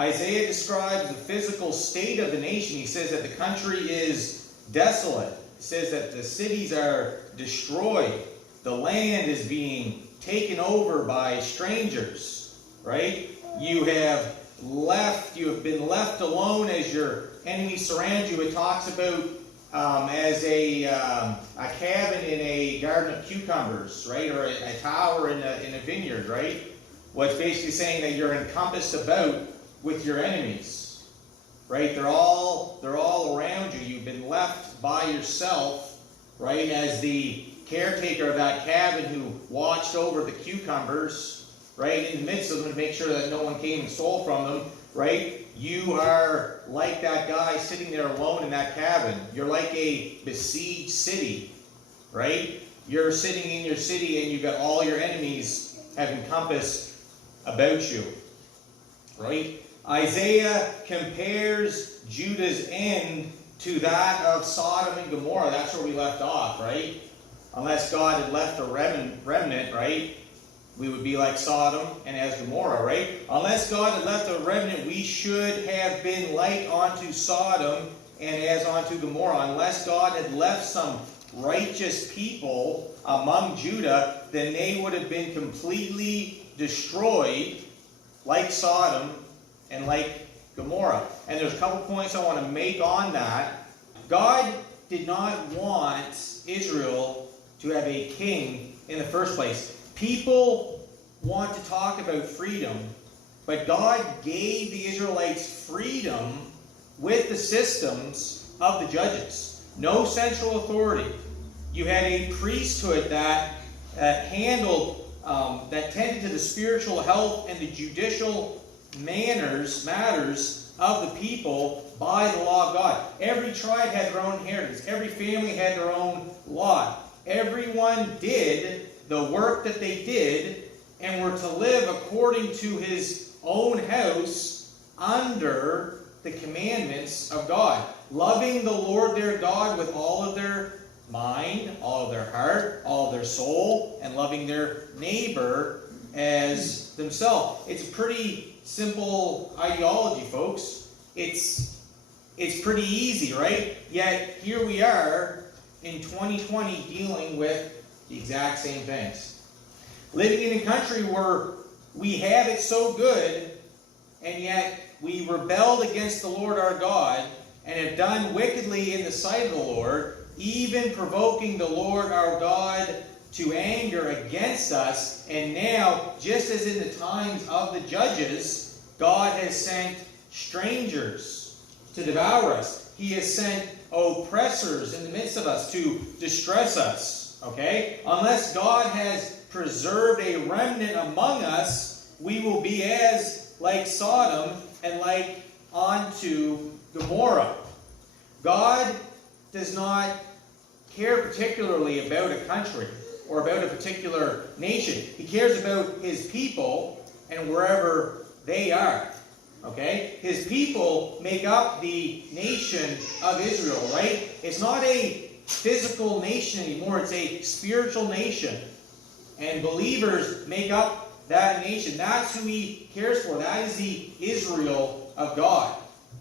Isaiah describes the physical state of the nation. He says that the country is desolate. He says that the cities are destroyed. The land is being taken over by strangers, right? You have been left alone as your enemies surround you. It talks about as a cabin in a garden of cucumbers, right? Or a tower in a vineyard, right? What's basically saying that you're encompassed about with your enemies, right? They're all around you. You've been left by yourself, right? As the caretaker of that cabin who watched over the cucumbers, right? In the midst of them to make sure that no one came and stole from them, right? You are like that guy sitting there alone in that cabin. You're like a besieged city, right? You're sitting in your city and you've got all your enemies have encompassed about you, right? Isaiah compares Judah's end to that of Sodom and Gomorrah. That's where we left off, right? Unless God had left a remnant, right? We would be like Sodom and as Gomorrah, right? Unless God had left a remnant, we should have been like unto Sodom and as unto Gomorrah. Unless God had left some righteous people among Judah, then they would have been completely destroyed like Sodom and like Gomorrah. And there's a couple points I want to make on that. God did not want Israel to have a king in the first place. People want to talk about freedom, but God gave the Israelites freedom with the systems of the judges. No central authority. You had a priesthood that that tended to the spiritual health and the judicial matters of the people by the law of God. Every tribe had their own inheritance. Every family had their own lot. Everyone did the work that they did and were to live according to his own house under the commandments of God, loving the Lord their God with all of their mind, all of their heart, all of their soul, and loving their neighbor as themselves. It's a pretty simple ideology, folks. It's pretty easy, right? Yet here we are in 2020 dealing with the exact same things. Living in a country where we have it so good, and yet we rebelled against the Lord our God and have done wickedly in the sight of the Lord, even provoking the Lord our God to anger against us. And now, just as in the times of the judges, God has sent strangers to devour us. He has sent oppressors in the midst of us to distress us. Okay? Unless God has preserved a remnant among us, we will be as like Sodom and like unto Gomorrah. God does not care particularly about a country or about a particular nation. He cares about his people and wherever they are. Okay? His people make up the nation of Israel, right? It's not a physical nation anymore. It's a spiritual nation. And believers make up that nation. That's who he cares for. That is the Israel of God.